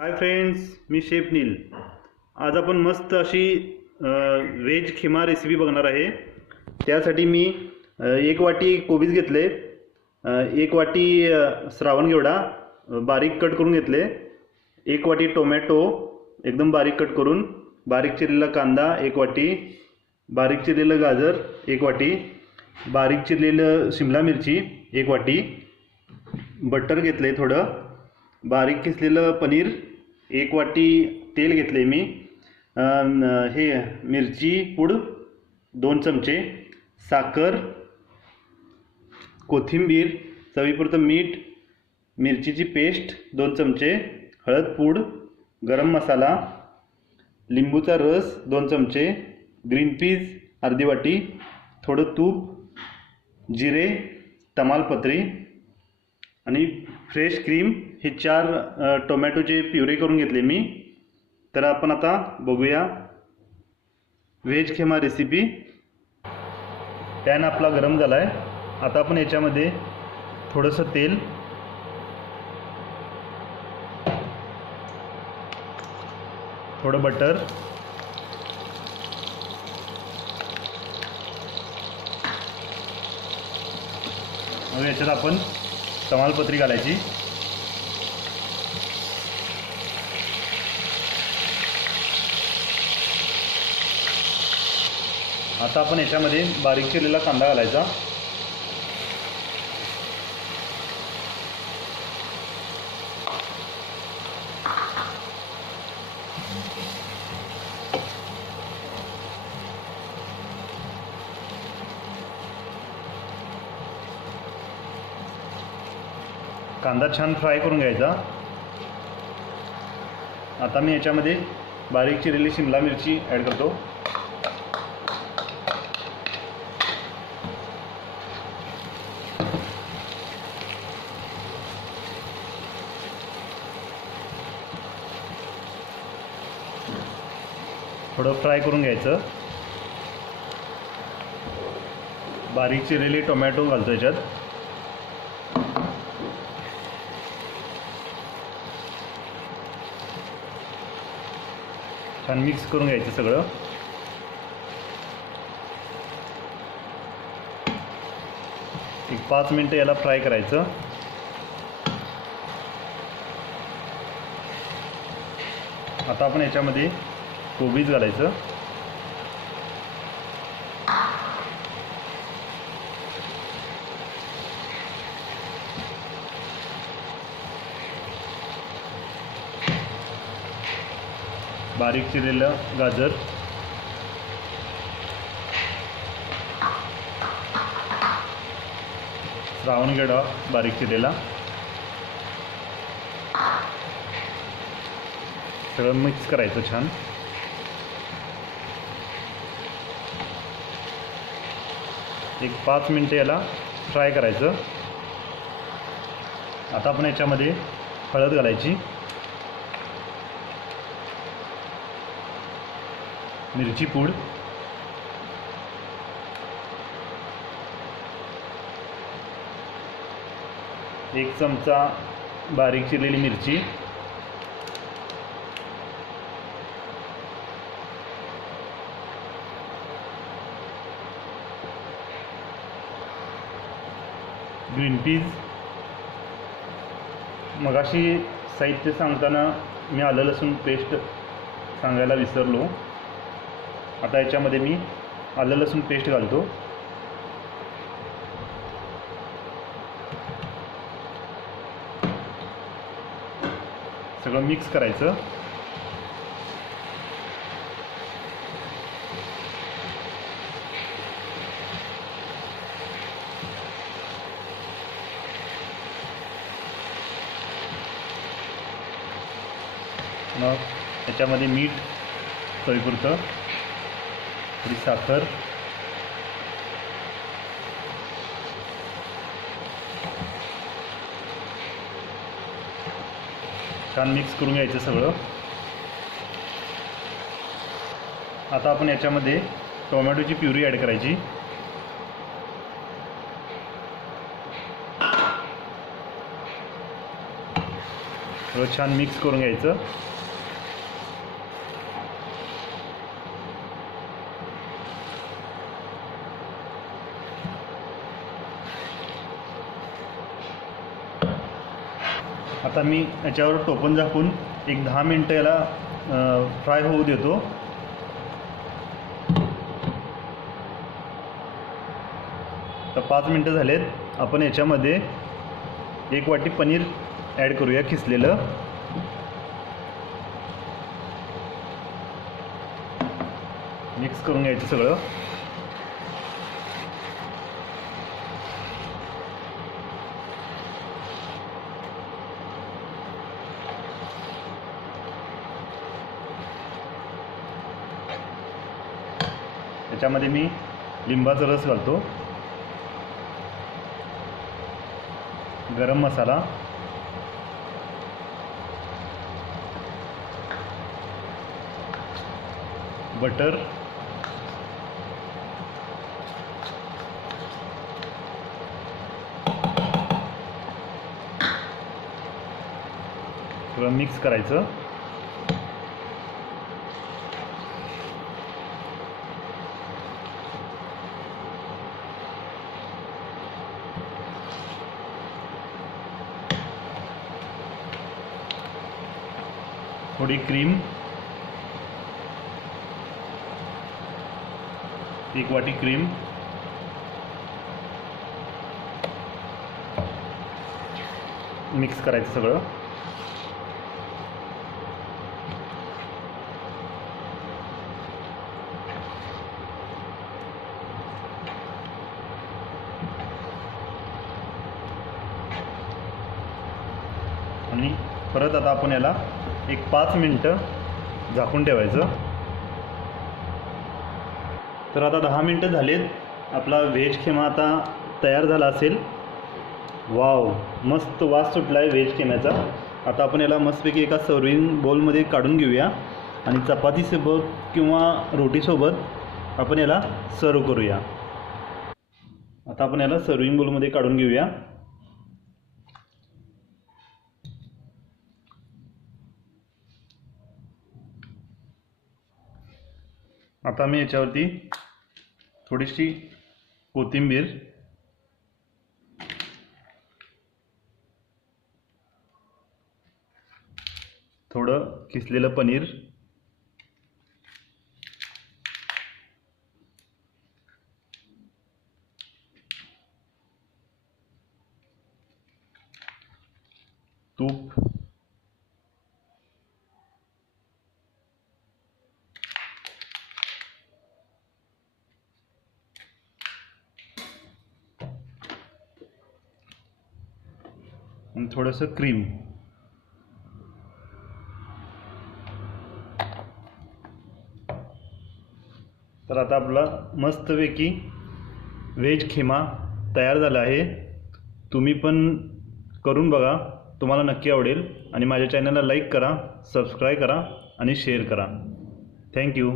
हाय friends मी chef Neel. आज आपण मस्त अशी व्हेज खिमा रेसिपी बघणार आहे. त्यासाठी मी एक वाटी कोबीज घेतले एक वाटी श्रावण घेवडा बारीक कट करून घेतले एक वाटी टोमॅटो एकदम बारीक कट करून बारीक चिरलेला कांदा एक वाटी बारीक चिरलेलं गाजर एक वाटी बारीक चिरलेलं शिमला मिरची एक वाटी बटर घेतलं आहे थोडं बारीक किसलेलं पनीर एक वाटी तेल घेतले मी. हे मिरची पूड दोन चमचे साखर कोथिंबीर चवीपुरतं मीठ मिरचीची पेस्ट दोन चमचे हळद पूड गरम मसाला लिंबूचा रस दोन चमचे ग्रीन पीज अर्धी वाटी थोडं तूप जिरे तमालपत्री आणि फ्रेश क्रीम हे चार टोमॅटोचे प्युरे करून घेतले मी तर आपण आता बघूया व्हेज खेमा रेसिपी पॅन आपला गरम झाला आहे आता आपण याच्यामध्ये थोडंसं तेल थोडं बटर मग याच्यात आपण तमालपत्री घालायची. आता आपण याच्यामध्ये बारीक केलेला कांदा घालायचा. कांदा छान फ्राय करून घ्यायचा. आता मी याच्यामध्ये बारीक चिरलेली शिमला मिरची ॲड करतो. थोडं फ्राय करून घ्यायचं. बारीक चिरलेली टोमॅटो घालतो याच्यात. छान मिक्स करून घ्यायचं सगळं. एक पाच मिनटं याला फ्राय करायचं. आता आपण याच्यामध्ये कोबीज घालायचं. बारीक चिरलेलं गाजर. श्रावणगेडा बारीक चिरलेला. सगळं मिक्स करायचं छान. एक पाच मिनटं याला फ्राय करायचं. आता आपण याच्यामध्ये हळद घालायची. मिरची पूड. एक चमचा बारीक चिरलेली मिरची. ग्रीन पीज मगाशी साहित्य सांगताना मी आलं लसूण पेस्ट सांगायला विसरलो. आता याच्यामध्ये मी आलं लसूण पेस्ट घालतो. सगळं मिक्स करायचं. मग त्याच्यामध्ये मीठ चवीपुरतं थोडी साखर. छान मिक्स करून घ्यायचं सगळं. आता आपण याच्यामध्ये टोमॅटोची प्युरी ॲड करायची. सगळं छान मिक्स करून घ्यायचं. आता मी याच्यावर टोपण झाकून एक दहा मिनटं याला फ्राय होऊ देतो. तर पाच मिनटं झालेत. आपण याच्यामध्ये एक वाटी पनीर ॲड करूया किसलेलं मिक्स करून घ्यायचं सगळं. त्याच्यामध्ये मी लिंबाचा रस घालतो. गरम मसाला. बटर. मिक्स करायचं. थोडी क्रीम एक वाटी क्रीम मिक्स करायचं सगळं आणि परत आता आपण याला एक पाच मिनटं झाकून ठेवायचं. तर आता दहा मिनटं झालेत. आपला व्हेज खेमा आता तयार झाला असेल. वाव मस्त वास सुटला आहे व्हेज खेम्याचा. आता आपण याला मस्तपैकी एका सर्विंग बोलमध्ये काढून घेऊया. आणि चपातीसोबत किंवा रोटीसोबत आपण याला सर्व करूया. आता आपण याला सर्विंग बोलमध्ये काढून घेऊया. आता मी याच्यावरती थोडीशी कोथिंबीर थोडं किसलेलं पनीर तूप आणि थोडंसं क्रीम तर आता आपला मस्तपैकी व्हेज खिमा तयार झाला आहे. तुम्ही पण करून बघा. तुम्हाला नक्की आवडेल. आणि माझ्या चॅनलला लाईक करा सबस्क्राईब करा आणि शेअर करा. थँक्यू